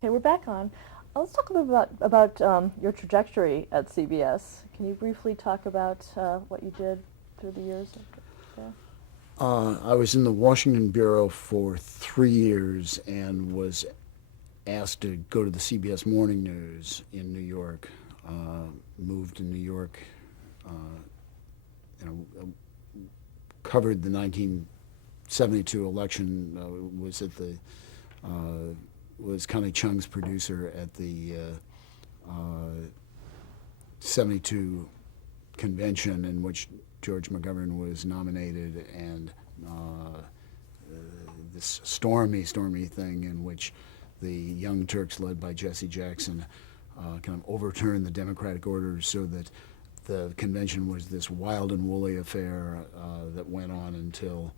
Okay, we're back on. Let's talk a little bit about your trajectory at CBS. Can you briefly talk about what you did through the years there? I was in the Washington Bureau for 3 years and was asked to go to the CBS Morning News in New York. Moved to New York, uh, covered the 1972 election. Was at the was Connie Chung's producer at the 72 convention in which George McGovern was nominated, and this stormy thing in which the Young Turks, led by Jesse Jackson, kind of overturned the Democratic order so that the convention was this wild and woolly affair that went on until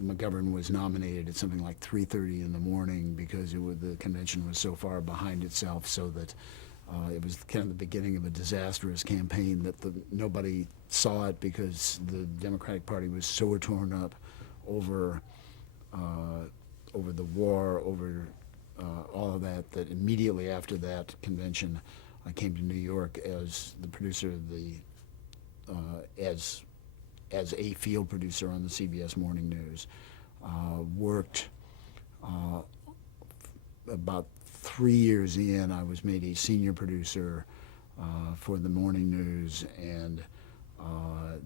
McGovern was nominated at something like 3:30 in the morning because the convention was so far behind itself, so that it was kind of the beginning of a disastrous campaign that nobody saw it because the Democratic Party was so torn up over over the war, over all of that, that immediately after that convention, I came to New York as the producer of the as a field producer on the CBS Morning News. Worked about 3 years in. I was made a senior producer for the morning news, and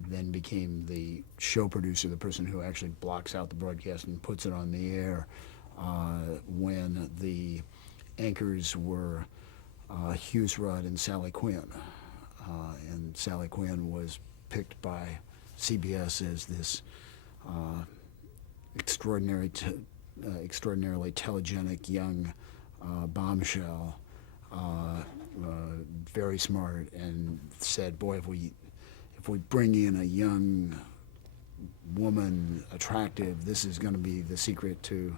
then became the show producer, the person who actually blocks out the broadcast and puts it on the air when the anchors were Hughes Rudd and Sally Quinn. And Sally Quinn was picked by CBS as this uh, extraordinary, extraordinarily telegenic young bombshell, very smart, and said, "Boy, if we bring in a young woman, attractive, this is going to be the secret to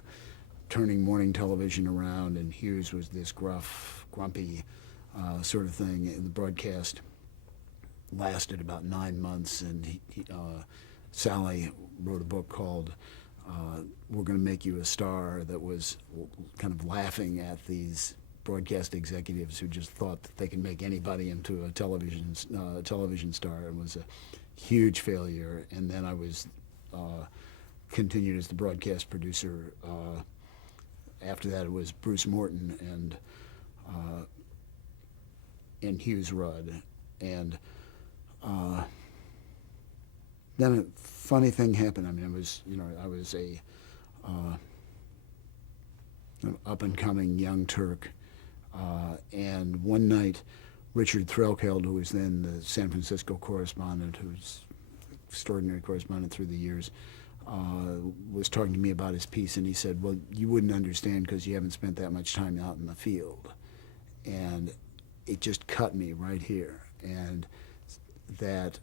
turning morning television around." And Hughes was this gruff, grumpy sort of thing. And the broadcast lasted about 9 months, and Sally wrote a book called "We're Going to Make You a Star," that was kind of laughing at these broadcast executives who just thought that they could make anybody into a television star. It was a huge failure. And then I was continued as the broadcast producer. After that, it was Bruce Morton and Hughes Rudd, and uh, then a funny thing happened. I mean, I was uh, an up and coming young Turk, and one night, Richard Threlkeld, who was then the San Francisco correspondent, who's extraordinary correspondent through the years, was talking to me about his piece, and he said, "Well, you wouldn't understand because you haven't spent that much time out in the field," and it just cut me right here, and that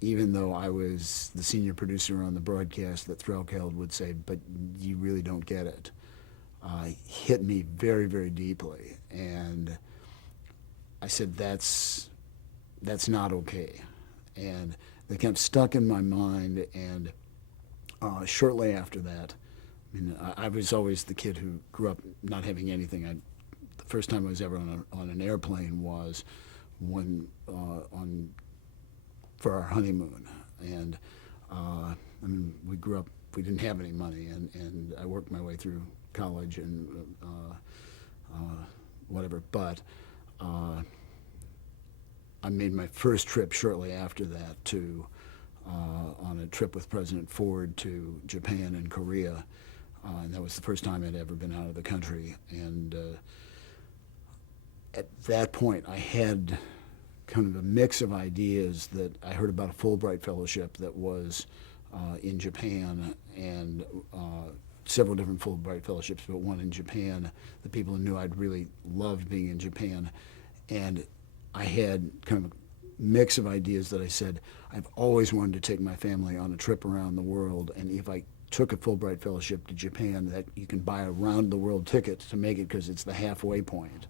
even though I was the senior producer on the broadcast, that Threlkeld would say, "But you really don't get it," hit me very, very deeply. And I said, that's not okay. And they kept stuck in my mind. And shortly after that, I mean, I was always the kid who grew up not having anything. The first time I was ever on an airplane was when on for our honeymoon, and I mean, we grew up. We didn't have any money, and I worked my way through college and uh, whatever. But I made my first trip shortly after that to on a trip with President Ford to Japan and Korea, and that was the first time I'd ever been out of the country. And at that point, I had kind of a mix of ideas. That I heard about a Fulbright fellowship that was in Japan, and several different Fulbright fellowships, but one in Japan. The people who knew I'd really loved being in Japan, and I had kind of a mix of ideas that I said, I've always wanted to take my family on a trip around the world, and if I took a Fulbright fellowship to Japan, that you can buy a round the world ticket to make it because it's the halfway point.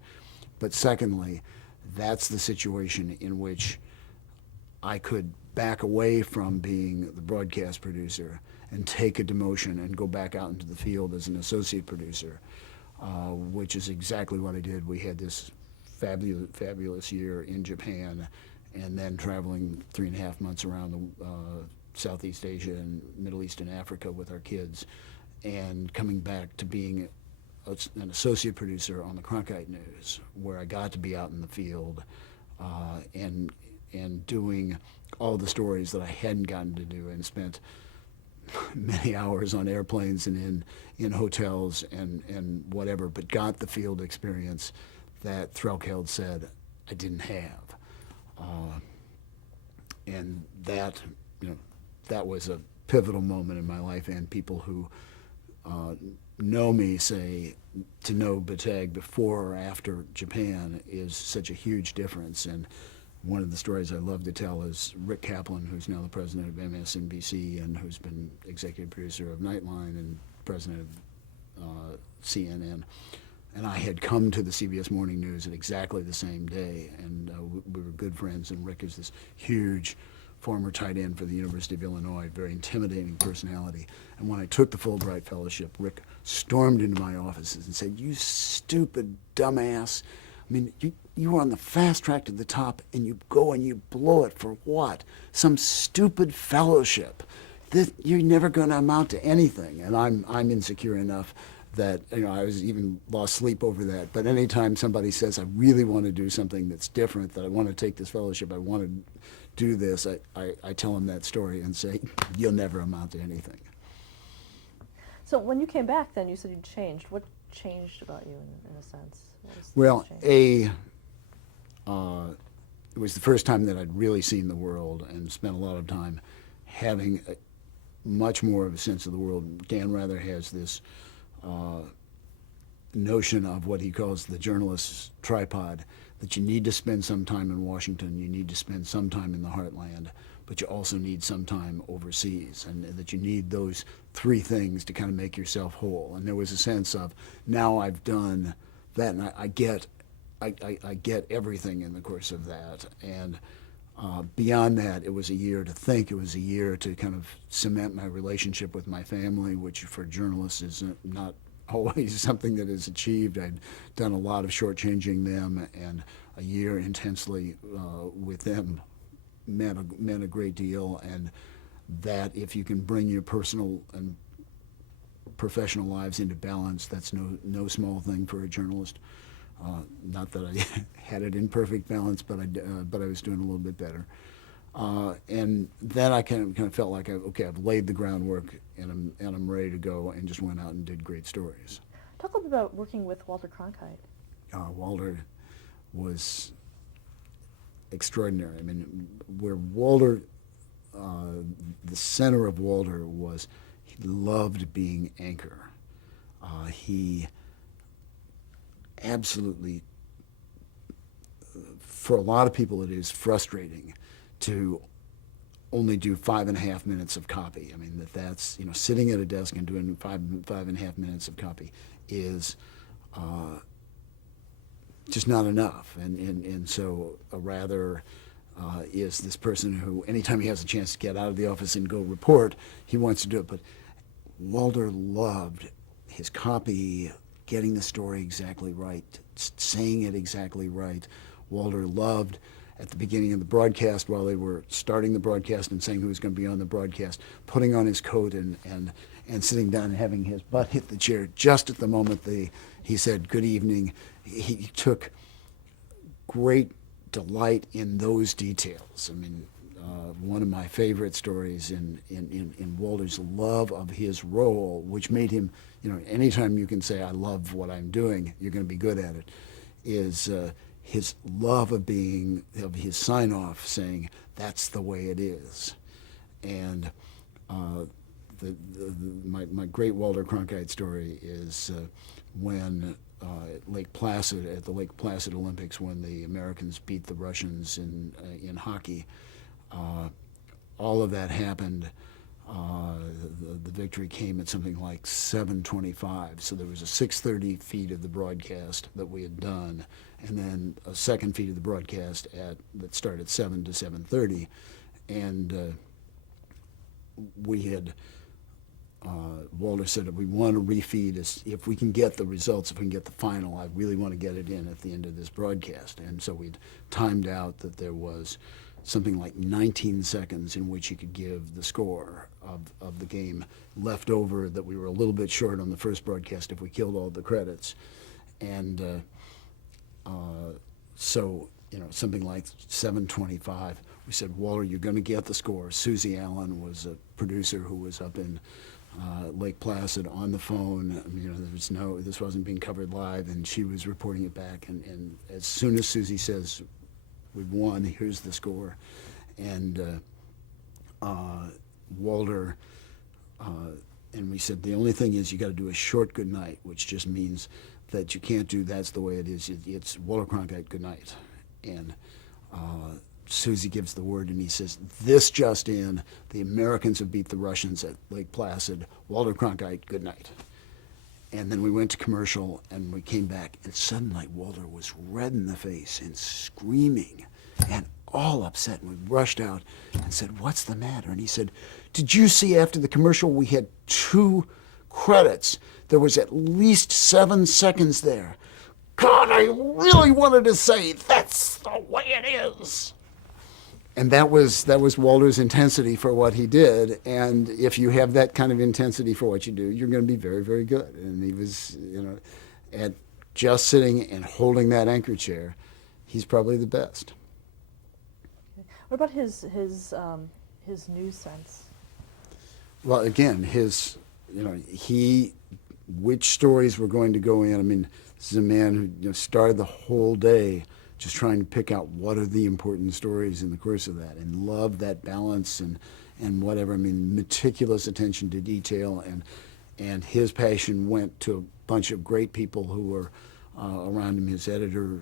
But secondly, that's the situation in which I could back away from being the broadcast producer and take a demotion and go back out into the field as an associate producer, which is exactly what I did. We had this fabulous year in Japan, and then traveling 3.5 months around the Southeast Asia and Middle East and Africa with our kids, and coming back to being an associate producer on the Cronkite News, where I got to be out in the field and doing all the stories that I hadn't gotten to do, and spent many hours on airplanes and in hotels and whatever, but got the field experience that Threlkeld said I didn't have. And that, that was a pivotal moment in my life, and people who know me say to know Bettag before or after Japan is such a huge difference. And one of the stories I love to tell is Rick Kaplan, who's now the president of MSNBC and who's been executive producer of Nightline and president of CNN. And I had come to the CBS Morning News at exactly the same day, and we were good friends. And Rick is this huge former tight end for the University of Illinois, very intimidating personality. And when I took the Fulbright Fellowship, Rick stormed into my offices and said, "You stupid dumbass. I mean, you were on the fast track to the top, and you go and you blow it for what? Some stupid fellowship. You're never going to amount to anything." And I'm insecure enough that I was even lost sleep over that. But anytime somebody says, "I really want to do something that's different, that I want to take this fellowship, I want to do this," I tell them that story and say, "You'll never amount to anything." So when you came back, then you said you'd changed. What changed about you, in a sense? Well, it was the first time that I'd really seen the world and spent a lot of time having much more of a sense of the world. Dan Rather has this notion of what he calls the journalist's tripod, that you need to spend some time in Washington, you need to spend some time in the heartland, but you also need some time overseas, and that you need those three things to kind of make yourself whole. And there was a sense of, now I've done that, and I get everything in the course of that. And beyond that, it was a year to think. It was a year to kind of cement my relationship with my family, which for journalists is not always something that is achieved. I'd done a lot of shortchanging them, and a year intensely with them meant a great deal. And that if you can bring your personal and professional lives into balance, that's no small thing for a journalist. Not that I had it in perfect balance, but I was doing a little bit better. And then I kind of felt like, I've laid the groundwork, and I'm ready to go, and just went out and did great stories. Talk a little bit about working with Walter Cronkite. Walter was extraordinary. I mean, where Walter, the center of Walter was, he loved being anchor. He absolutely, for a lot of people it is frustrating to only do 5.5 minutes of copy. I mean, that's, sitting at a desk and doing 5.5 minutes of copy is just not enough. And so Rather is this person who, anytime he has a chance to get out of the office and go report, he wants to do it. But Walter loved his copy, getting the story exactly right, saying it exactly right. Walter loved, at the beginning of the broadcast, while they were starting the broadcast and saying who was going to be on the broadcast, putting on his coat and sitting down and having his butt hit the chair just at the moment he said good evening. He took great delight in those details. I mean, one of my favorite stories in Walter's love of his role, which made him, anytime you can say, "I love what I'm doing," you're going to be good at it, is his love of his sign-off saying, "That's the way it is." And my great Walter Cronkite story is when at the Lake Placid Olympics, when the Americans beat the Russians in hockey. All of that happened. The victory came at something like 7:25. So there was a 6:30 feed of the broadcast that we had done, and then a second feed of the broadcast that started at 7 to 7:30, and we had Walter said that we want to refeed if we can get the results, if we can get the final, I really want to get it in at the end of this broadcast. And so we'd timed out that there was something like 19 seconds in which you could give the score of the game left over, that we were a little bit short on the first broadcast if we killed all the credits. And so, something like 7:25, we said, Walter, you're going to get the score. Susie Allen was a producer who was up in Lake Placid on the phone. This wasn't being covered live, and she was reporting it back. And as soon as Susie says, we've won, here's the score. And Walter, and we said, the only thing is you got to do a short good night, which just means that you can't do that's the way it is. It's Walter Cronkite, good night. And Susie gives the word, and he says, this just in, the Americans have beat the Russians at Lake Placid. Walter Cronkite, good night. And then we went to commercial, and we came back, and suddenly Walter was red in the face and screaming and all upset. And we rushed out and said, what's the matter? And he said, did you see after the commercial we had 2 credits? There was at least 7 seconds there. God, I really wanted to say, that's the way it is. And that was Walter's intensity for what he did. And if you have that kind of intensity for what you do, you're going to be very, very good. And he was, at just sitting and holding that anchor chair, he's probably the best. What about his news sense? Well, again, which stories were going to go in. I mean, this is a man who started the whole day just trying to pick out what are the important stories in the course of that, and loved that balance and whatever. I mean, meticulous attention to detail, and his passion went to a bunch of great people who were around him. His editor,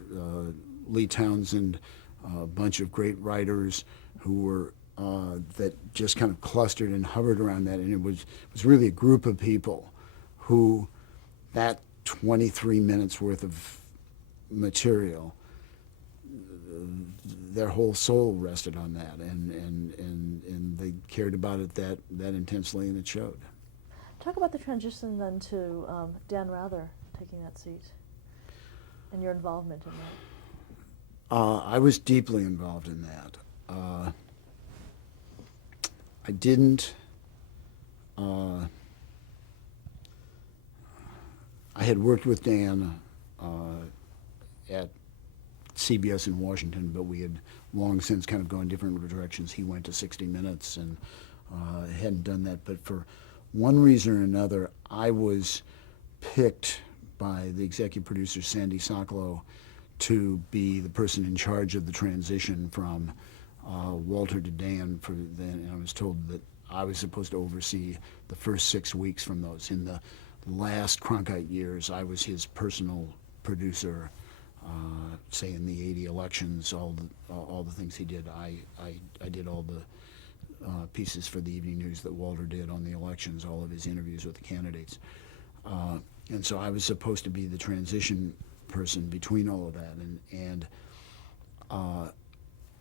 Lee Townsend, a bunch of great writers who were that just kind of clustered and hovered around that, and it was really a group of people who that 23 minutes worth of material, their whole soul rested on that, and they cared about it that intensely, and it showed. Talk about the transition then to Dan Rather taking that seat and your involvement in that. I was deeply involved in that. I didn't. I had worked with Dan at CBS in Washington, but we had long since kind of gone different directions. He went to 60 Minutes and hadn't done that. But for one reason or another, I was picked by the executive producer, Sandy Sokolow, to be the person in charge of the transition from Walter to Dan. And I was told that I was supposed to oversee the first 6 weeks from those. In the last Cronkite years, I was his personal producer. Say in the 80 elections, all the things he did. I did all the pieces for the evening news that Walter did on the elections, all of his interviews with the candidates. And so I was supposed to be the transition person between all of that. And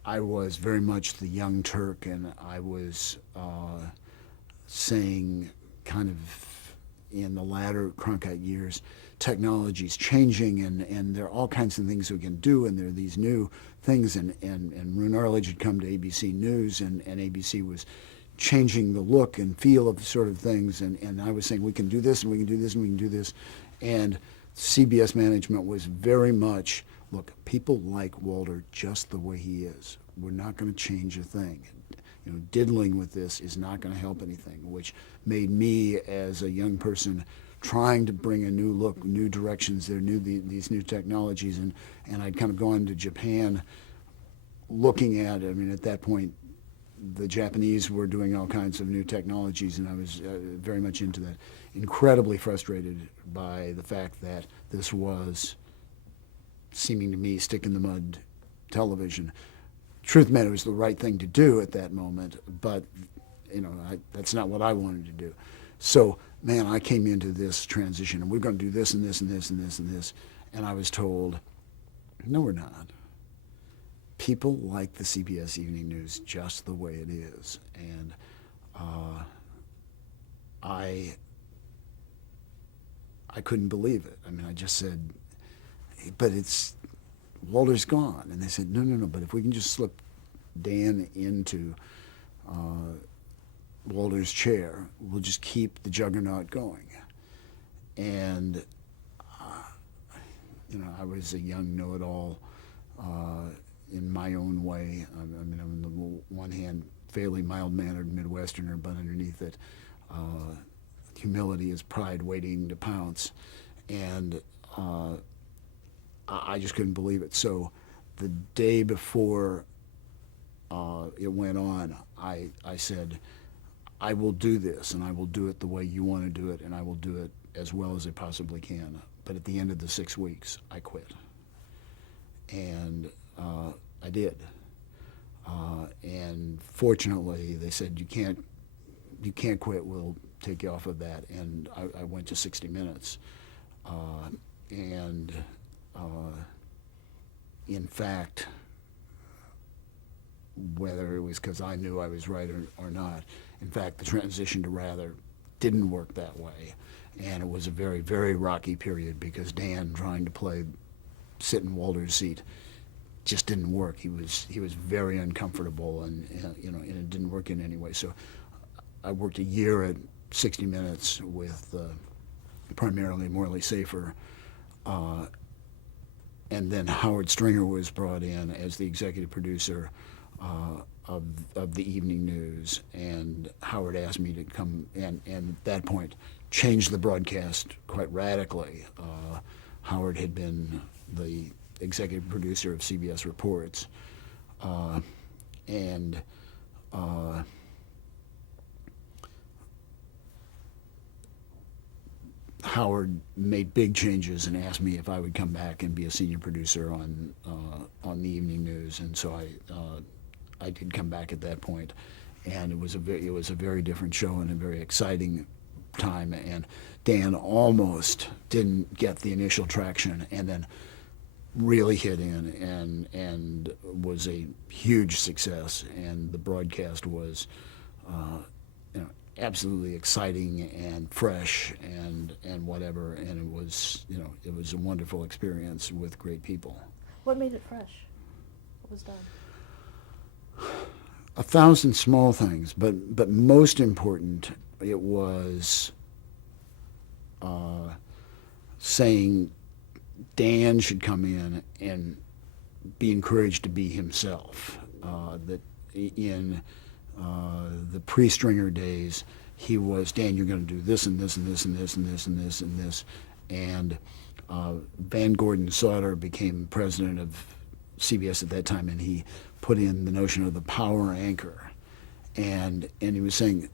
I was very much the young Turk, and I was saying kind of in the latter Cronkite years, technology's changing, and there are all kinds of things we can do, and there are these new things, and Roone Arledge had come to ABC News, and ABC was changing the look and feel of sort of things, and I was saying we can do this, and we can do this, and we can do this, and CBS management was very much, look, people like Walter just the way he is. We're not going to change a thing. Diddling with this is not going to help anything, which made me, as a young person, trying to bring a new look, new directions, these new technologies, and I'd kind of gone to Japan looking at it. I mean, at that point, the Japanese were doing all kinds of new technologies, and I was very much into that. Incredibly frustrated by the fact that this was seeming to me stick in the mud television. Truth matter, it was the right thing to do at that moment, but that's not what I wanted to do. So, man, I came into this transition, and we're going to do this and this and this and this and this, and I was told, no, we're not. People like the CBS Evening News just the way it is, and I couldn't believe it. I mean, I just said, but Walter's gone. And they said, no, but if we can just slip Dan into Walter's chair, we'll just keep the juggernaut going. And, I was a young know-it-all in my own way. I mean, I'm on the one hand fairly mild-mannered Midwesterner, but underneath it, humility is pride waiting to pounce. And I just couldn't believe it. So the day before it went on, I said, I will do this, and I will do it the way you want to do it, and I will do it as well as I possibly can. But at the end of the 6 weeks, I quit. And I did. And fortunately, they said, you can't quit, we'll take you off of that. And I went to 60 Minutes. And in fact, whether it was because I knew I was right or not, in fact, the transition to Rather didn't work that way. And it was a very, very rocky period because Dan trying to sit in Walter's seat just didn't work. He was very uncomfortable, and and it didn't work in any way. So I worked a year at 60 Minutes with primarily Morley Safer, and then Howard Stringer was brought in as the executive producer of the evening news, and Howard asked me to come and at that point change the broadcast quite radically. Howard had been the executive producer of CBS Reports, and Howard made big changes and asked me if I would come back and be a senior producer on the evening news, and so I did come back at that point, and it was a very different show and a very exciting time. And Dan almost didn't get the initial traction, and then really hit in and was a huge success. And the broadcast was absolutely exciting and fresh and whatever. And it was a wonderful experience with great people. What made it fresh? What was done? 1,000 small things, but most important, it was saying Dan should come in and be encouraged to be himself. That in the pre-Stringer days, he was, Dan, you're going to do this and this and this and this and this and this and this. And Van Gordon Sauter became president of CBS at that time, and he put in the notion of the power anchor. And he was saying,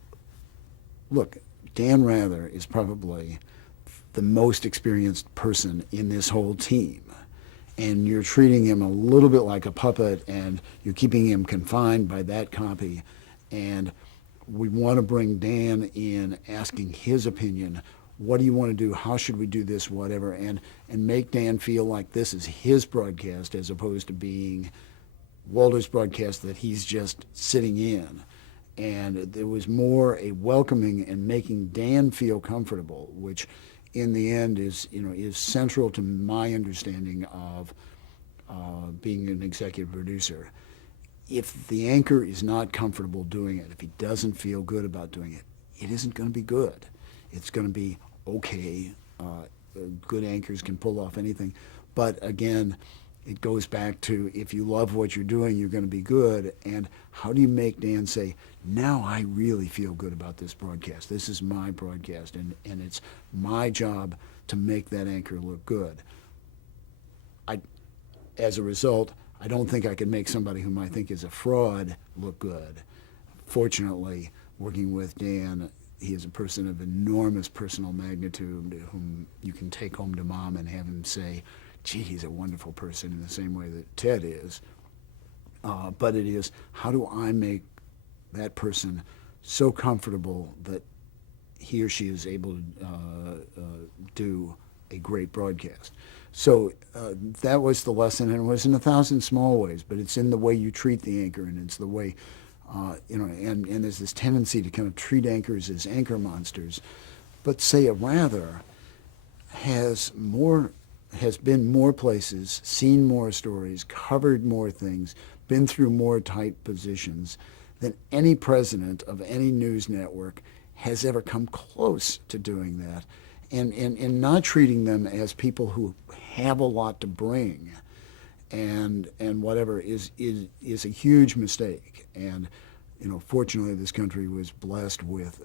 look, Dan Rather is probably the most experienced person in this whole team. And you're treating him a little bit like a puppet, and you're keeping him confined by that copy. And we want to bring Dan in, asking his opinion. What do you want to do? How should we do this? Whatever. And make Dan feel like this is his broadcast as opposed to being Walter's broadcast that he's just sitting in. And there was more a welcoming and making Dan feel comfortable, which in the end is central to my understanding of being an executive producer. If the anchor is not comfortable doing it, if he doesn't feel good about doing it, it isn't going to be good. It's going to be okay. Good anchors can pull off anything. But again, it goes back to, if you love what you're doing, you're going to be good. And how do you make Dan say, now I really feel good about this broadcast. This is my broadcast, and it's my job to make that anchor look good. As a result, I don't think I can make somebody whom I think is a fraud look good. Fortunately, working with Dan, he is a person of enormous personal magnitude whom you can take home to mom and have him say, gee, he's a wonderful person, in the same way that Ted is. But it is, how do I make that person so comfortable that he or she is able to do a great broadcast? So that was the lesson, and it was in 1,000 small ways, but it's in the way you treat the anchor, and it's the way And there's this tendency to kind of treat anchors as anchor monsters, but say a rather has been more places, seen more stories, covered more things, been through more tight positions than any president of any news network has ever come close to doing that. And not treating them as people who have a lot to bring and whatever is a huge mistake. And fortunately, this country was blessed with,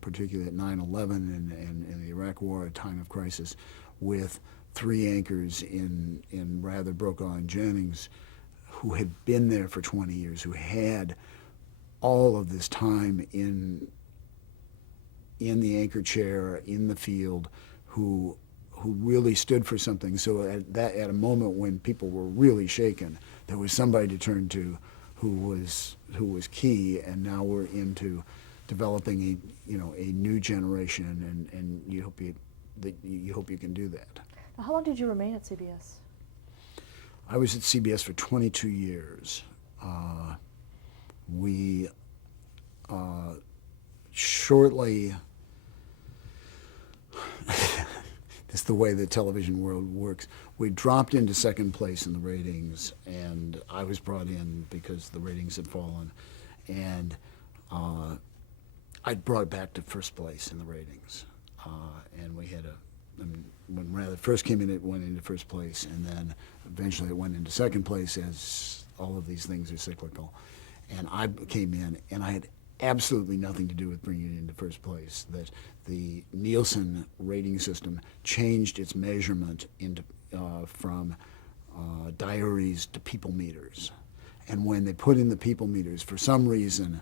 particularly at 9/11 and the Iraq War, a time of crisis, with three anchors in rather Brokaw and Jennings, who had been there for 20 years, who had all of this time in the anchor chair, in the field, who really stood for something. So at a moment when people were really shaken, there was somebody to turn to who was key. And now we're into developing a new generation, and you hope you can do that. Now, how long did you remain at CBS? I was at CBS for 22 years. We shortly. It's the way the television world works. We dropped into second place in the ratings, and I was brought in because the ratings had fallen, and I brought it back to first place in the ratings. And we had when Rather first came in, it went into first place, and then eventually it went into second place, as all of these things are cyclical. And I came in, and I had absolutely nothing to do with bringing it into first place. That the Nielsen rating system changed its measurement into from diaries to people meters. And when they put in the people meters, for some reason,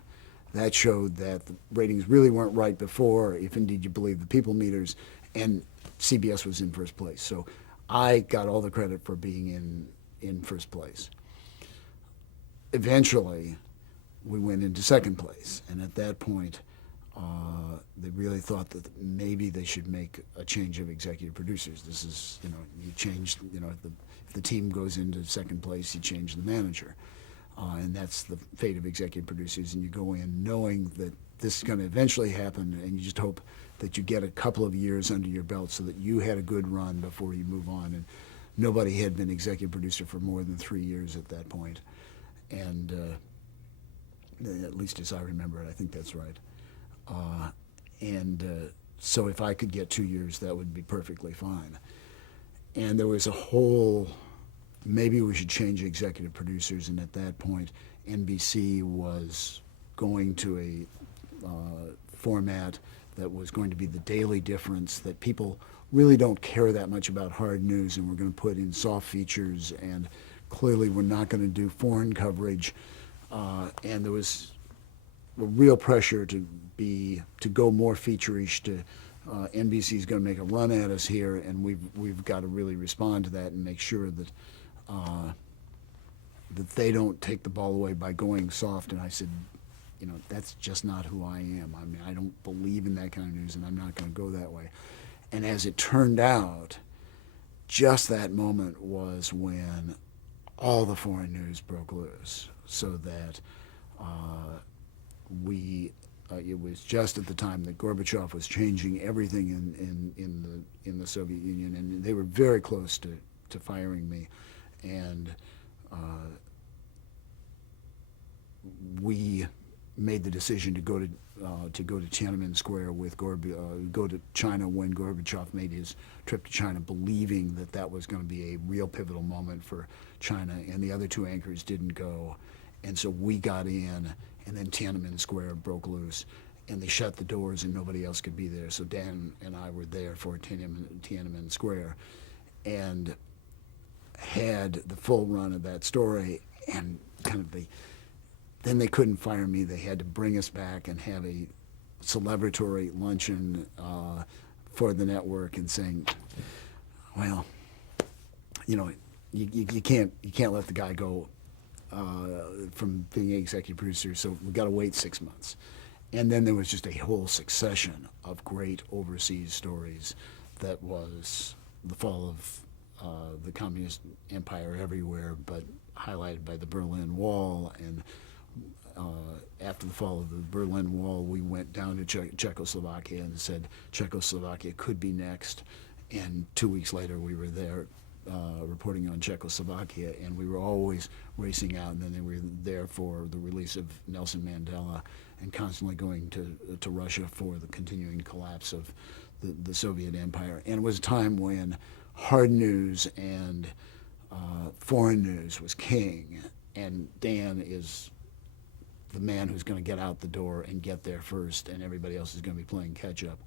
that showed that the ratings really weren't right before, if indeed you believe the people meters, and CBS was in first place. So I got all the credit for being in first place. Eventually, we went into second place, and at that point, they really thought that maybe they should make a change of executive producers. This is, you change, if the team goes into second place, you change the manager. And that's the fate of executive producers, and you go in knowing that this is going to eventually happen, and you just hope that you get a couple of years under your belt so that you had a good run before you move on. And nobody had been executive producer for more than 3 years at that point. And at least as I remember it, I think that's right. So if I could get 2 years, that would be perfectly fine. And there was a whole, maybe we should change executive producers, and at that point, NBC was going to a format that was going to be the daily difference, that people really don't care that much about hard news, and we're going to put in soft features, and clearly we're not going to do foreign coverage. And there was a real pressure to go more feature-ish. NBC is going to make a run at us here, and we've got to really respond to that and make sure that that they don't take the ball away by going soft. And I said, that's just not who I am. I mean, I don't believe in that kind of news, and I'm not going to go that way. And as it turned out, just that moment was when all the foreign news broke loose, so that it was just at the time that Gorbachev was changing everything in the Soviet Union, and they were very close to firing me, and we made the decision to go to Tiananmen Square with go to China when Gorbachev made his trip to China, believing that was going to be a real pivotal moment for China, and the other two anchors didn't go, and so we got in, and then Tiananmen Square broke loose, and they shut the doors, and nobody else could be there. So Dan and I were there for Tiananmen Square, and had the full run of that story, and then they couldn't fire me. They had to bring us back and have a celebratory luncheon for the network, and saying, well, you can't let the guy go from being an executive producer, so we've got to wait 6 months. And then there was just a whole succession of great overseas stories. That was the fall of the communist empire everywhere, but highlighted by the Berlin Wall, and after the fall of the Berlin Wall, we went down to Czechoslovakia and said Czechoslovakia could be next. And 2 weeks later, we were there reporting on Czechoslovakia, and we were always racing out. And then they were there for the release of Nelson Mandela, and constantly going to Russia for the continuing collapse of the Soviet Empire. And it was a time when hard news and foreign news was king, and Dan is the man who's going to get out the door and get there first, and everybody else is going to be playing catch up.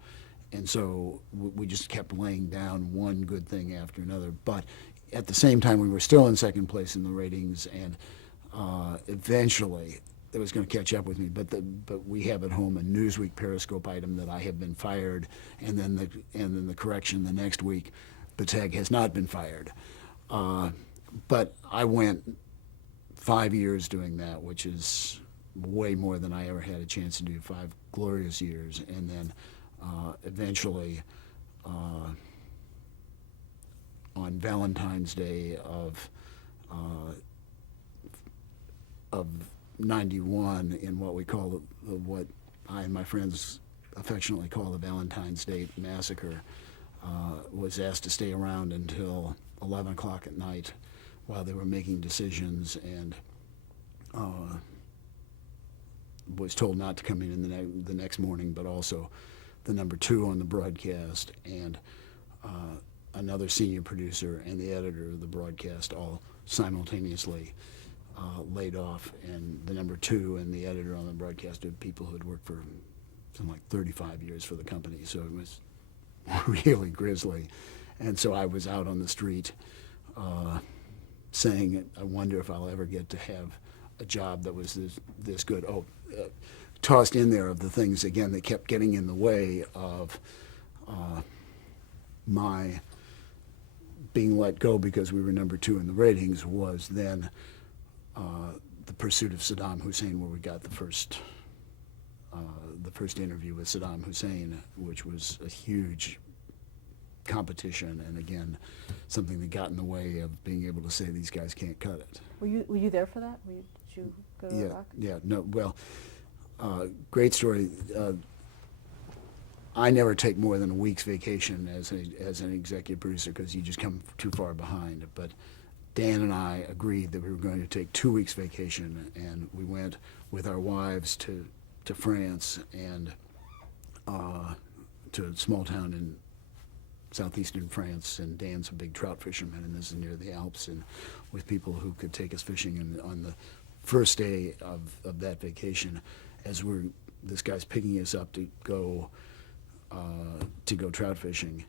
And so we just kept laying down one good thing after another. But at the same time, we were still in second place in the ratings, and eventually it was going to catch up with me. But we have at home a Newsweek Periscope item that I have been fired, and then the correction the next week, Bettag has not been fired. But I went 5 years doing that, which is way more than I ever had a chance to do. 5 glorious years, and then eventually on Valentine's Day of '91, in what we call what I and my friends affectionately call the Valentine's Day Massacre, was asked to stay around until 11 o'clock at night while they were making decisions, and was told not to come in the next morning, but also the number 2 on the broadcast and another senior producer and the editor of the broadcast all simultaneously laid off. And the number 2 and the editor on the broadcast are people who had worked for something like 35 years for the company. So it was really grisly. And so I was out on the street saying, I wonder if I'll ever get to have a job that was this good. Tossed in there of the things, again, that kept getting in the way of my being let go because we were number 2 in the ratings was then the pursuit of Saddam Hussein, where we got the first interview with Saddam Hussein, which was a huge competition, and again, something that got in the way of being able to say these guys can't cut it. Were you there for that? Did you go to Iraq? Yeah, no, well, great story. I never take more than a week's vacation as an executive producer because you just come too far behind. But Dan and I agreed that we were going to take 2 weeks vacation, and we went with our wives to France and to a small town in southeastern France. And Dan's a big trout fisherman, and this is near the Alps, and with people who could take us fishing. And on the first day of that vacation, as this guy's picking us up to go trout fishing,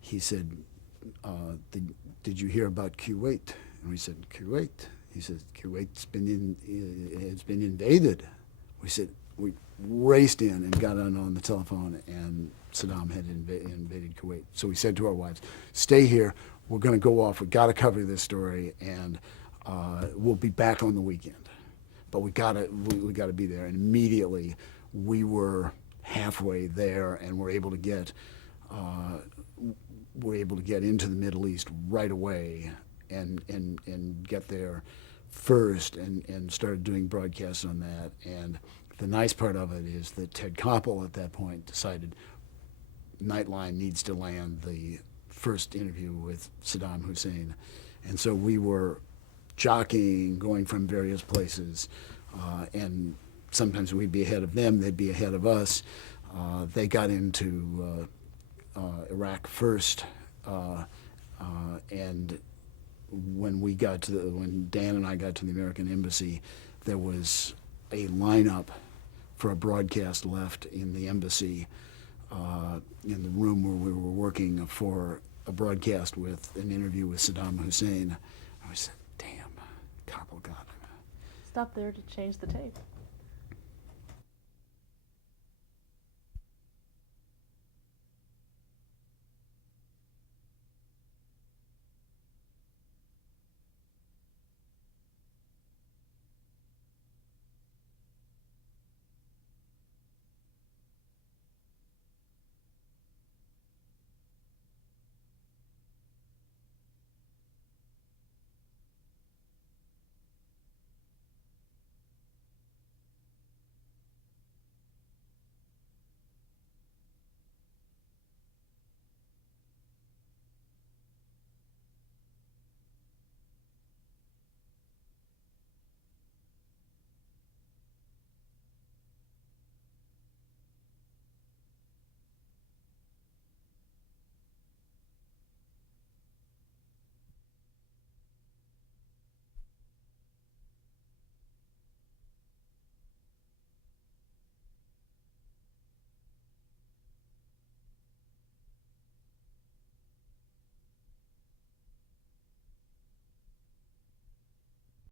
he said, did you hear about Kuwait? And we said, Kuwait? He said, Kuwait's been invaded. We raced in and got on the telephone, and Saddam had invaded Kuwait. So we said to our wives, stay here, we're going to go off, we got to cover this story, and we'll be back on the weekend. But we got to be there. And immediately we were halfway there, and we're able to get into the Middle East right away, and get there first, and started doing broadcasts on that. And the nice part of it is that Ted Koppel at that point decided Nightline needs to land the first interview with Saddam Hussein, and so we were jockeying, going from various places, and sometimes we'd be ahead of them, they'd be ahead of us. They got into Iraq first, and when Dan and I got to the American Embassy, there was a lineup for a broadcast left in the embassy, in the room where we were working, for a broadcast with an interview with Saddam Hussein. I said, damn, Koppel got him. Stop there to change the tape.